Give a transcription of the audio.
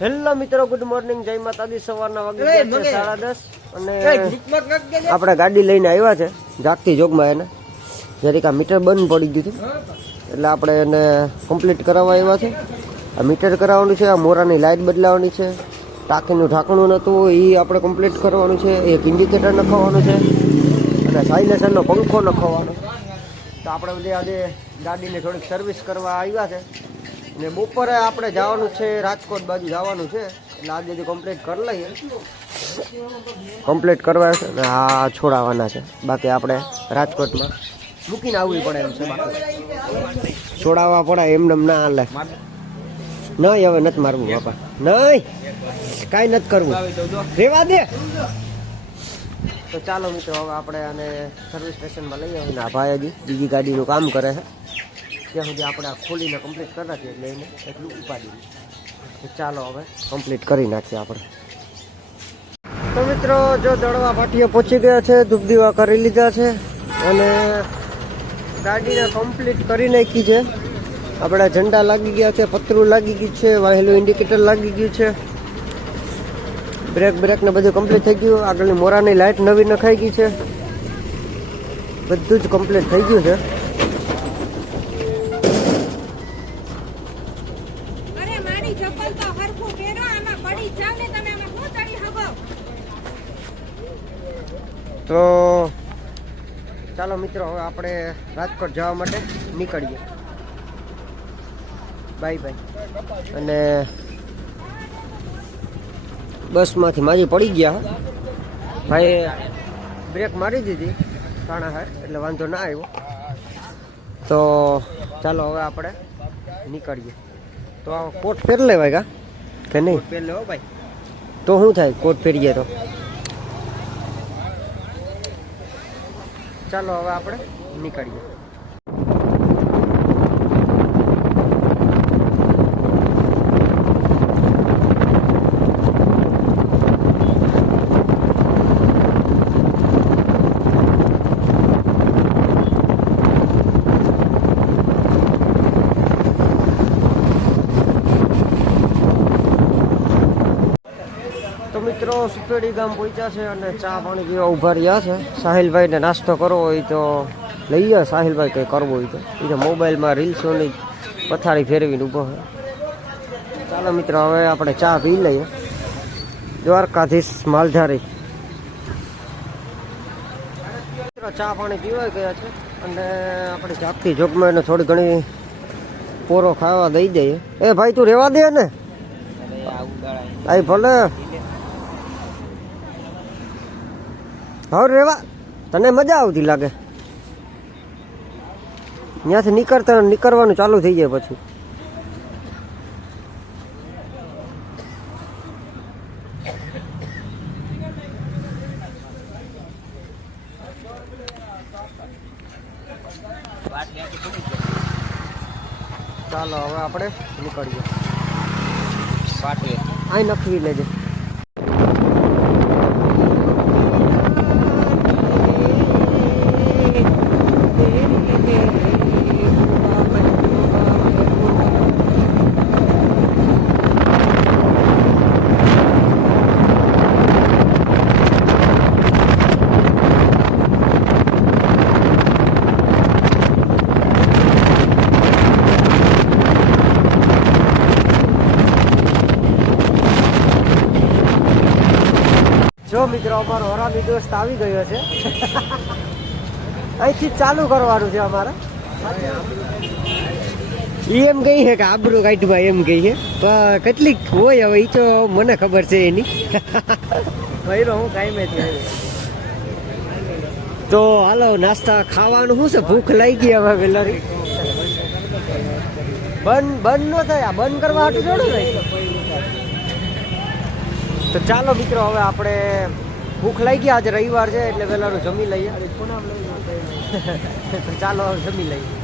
Hello મિત્રો good morning જય માતાજી. સવારના વાગે સાડા દસ અને. આપણે ગાડી લઈને આવ્યા છે જાગતી જોગમાં એને. જરીક આ મીટર બંધ પડી ગયું હતું એટલે આપણે એને કમ્પ્લીટ કરાવવા આવ્યા છે. આ મીટર કરાવવાનું છે આ મોરાની લાઇટ બદલાવાની છે. ટાંકીનું ઢાંકણું નહોતું એ આપણે કમ્પ્લીટ કરવાનું છે. એક ઇન્ડિકેટર નખાવવાનું છે. અને સાયલેસરનો પંખો નખાવવાનો. તો આપણે બધી આજે ગાડીને થોડીક સર્વિસ કરવા આવ્યા છે. ને બપોરે આપણે જવાનું છે રાજકોટ બાજુ જવાનું છે. એટલે આજે જે કમ્પ્લીટ કરી લઈએ. કમ્પ્લીટ કરવા છે ને આ છોડાવવાના છે. બાકી આપણે રાજકોટમાં મૂકીને આવવી પડે એમ છે બાકી. છોડાવવા પડે એમને એમ ના હાલે. નહીં, હવે નથી મારવું, બાપા. નહીં! કાંઈ નથી કરવું. રેવા દે. તો ચાલો મિત્રો, હવે આપણે આને સર્વિસ સ્ટેશનમાં લઈ આવીને આ ભાઈ હજી બીજી ગાડીનું કામ કરે છે. ત્યાં સુધી આપણે આ ખોલીને કમ્પ્લીટ કરી નાખીએ એટલે એને એટલું ઉપાડી ચાલો હવે કમ્પ્લીટ કરી નાખીએ આપણે. તો મિત્રો, જો દળવા પાટીએ પહોંચી ગયા છે દીવા કરી લીધા છે અને ગાડીને કમ્પ્લીટ કરી નાખી છે. આપણા ઝંડા લાગી ગયા છે, પતરું લાગી ગયું છે, વાહેલું ઇન્ડિકેટર લાગી ગયું છે. બ્રેક બ્રેક ને બધું કમ્પ્લીટ થઈ ગયું. આગળની મોરાની લાઇટ નવી નખાઈ ગઈ છે. બધું જ કમ્પ્લીટ થઈ ગયું છે. અરે મારી ચપ્પલ તો હરખું પહેરો, આમાં પડી જાવ તમે આમાં શું ચડી હગો? તો ચાલો મિત્રો, હવે આપણે રાજકોટ જવા માટે નીકળીએ. Bye bye. અને બસમાંથી માજી પડી ગયા. ભાઈ બ્રેક મારી દીધી કાણા હાર, એટલે વાંધો ના આવ્યો. તો ચાલો હવે આપણે નીકળીએ. તો કોટ ફેર લેવાય કા? કે નહીં? પેલે હો ભાઈ. તો શું થાય કોટ ફેરીએ તો? ચાલો હવે આપણે નીકળીએ. તો મિત્રો સુપેડી ગામ પહોંચ્યા છે અને ચા પાણી પીવા ઊભા રહ્યા છે. સાહિલભાઈને નાસ્તો કરવો હોય તો લઈએ સાહિલભાઈ કંઈ કરવું હોય તો. એ તો મોબાઈલમાં રીલ્સોની પથારી ફેરવીને ઊભો છે. ચાલો મિત્રો હવે આપણે ચા પી લઈએ. દ્વારકાધીશ માલધારી. મિત્રો ચા પાણી પીવાઈ ગયા છે અને આપણે જાગતી જોગમાં થોડી ઘણી પોરો ખાવા દઈ દઈએ. એ ભાઈ તું રહેવા દે ને. આઈ ભલે. હવે રેવા. તને મજા આવતી લાગે. ત્યાંથી નીકળતા નીકળવાનું ચાલુ થઈ જાય પછી. ચાલો હવે આપણે નીકળીએ. અહીં નખવી લેજે. જો મિત્રો અમારો હરામી દોસ્ત આવી ગયો છે. અહીંથી ચાલુ કરવાનું છે અમારે. એમ કહી છે કે આબરૂ કાઢવા એમ કહી છે. પણ કેટલીક હોય હવે એ તો મને ખબર છે એની. ભાઈ હું કાંઈ મેં તો હાલો નાસ્તા ખાવાનું શું છે? ભૂખ લાગી હવે વેલારી. બંધ બંધ ન થાય બંધ કરવા હાટું જોડે ને તો ચાલો મિત્રો હવે આપણે ભૂખ લાગી આજે રવિવાર છે એટલે વેલાનું જમી લઈએ. ચાલો હવે જમી લઈએ.